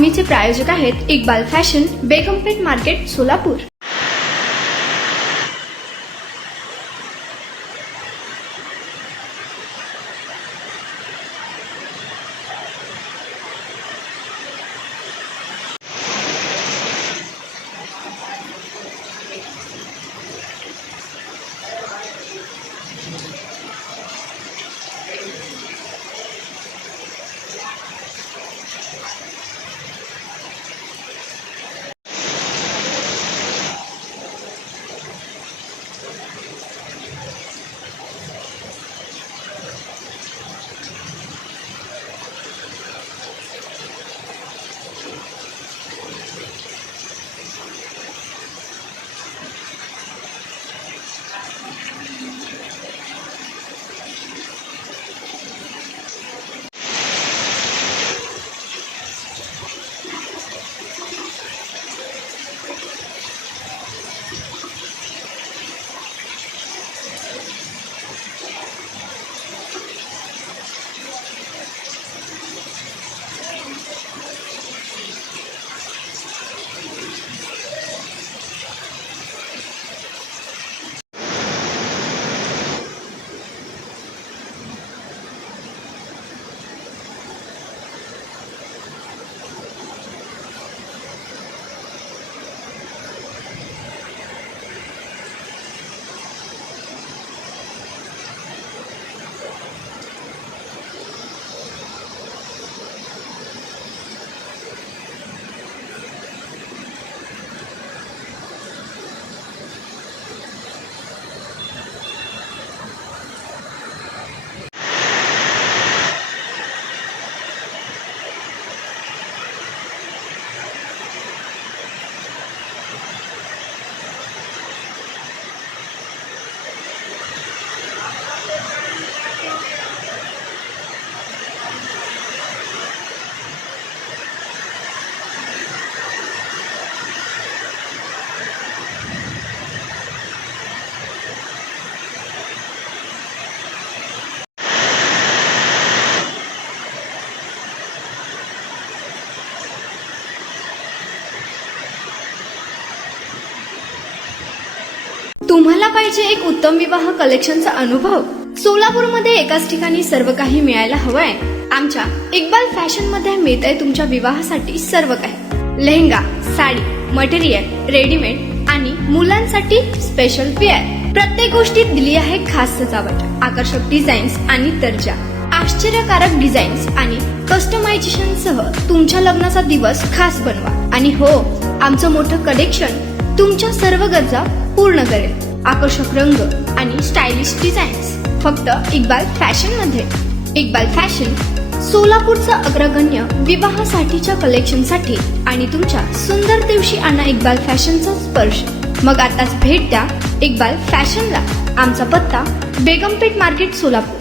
बातमीचे प्रायोजक आहेत Iqbal fashion, बेगमपेठ market, Solapur. तुम्हाला पाहिजे एक उत्तम विवाह कलेक्शनचा अनुभव? सोलापूरमध्ये एकाच ठिकाणी सर्व काही मिळायला हवंय? आमच्या इक्बाल फॅशन मध्ये मिळतंय तुमच्या विवाहासाठी सर्व काही। लेहंगा, साडी, मटेरियल, रेडीमेड आणि मुलांसाठी स्पेशल वेअर। प्रत्येक गोष्टीत दिली आहे खास सजावट, आकर्षक डिझाईन्स आणि दर्जा, आश्चर्यकारक डिझाईन्स आणि कस्टमायझेशन सह तुमच्या लग्नाचा दिवस खास बनवा। आणि हो, आमचं मोठं कलेक्शन तुमच्या सर्व गरजा पूर्ण करेल। आकर्षक रंग आणि स्टायलिश डिझाईन्स फक्त इक्बाल फॅशन मध्ये। इक्बाल फॅशन सोलापूरचा अग्रगण्य विवाहासाठीच्या कलेक्शनसाठी आणि तुमच्या सुंदर दिवशी आणा इक्बाल फॅशनचा स्पर्श। मग आताच भेट द्या इक्बाल फॅशनला। आमचा पत्ता बेगमपेठ मार्केट, सोलापूर।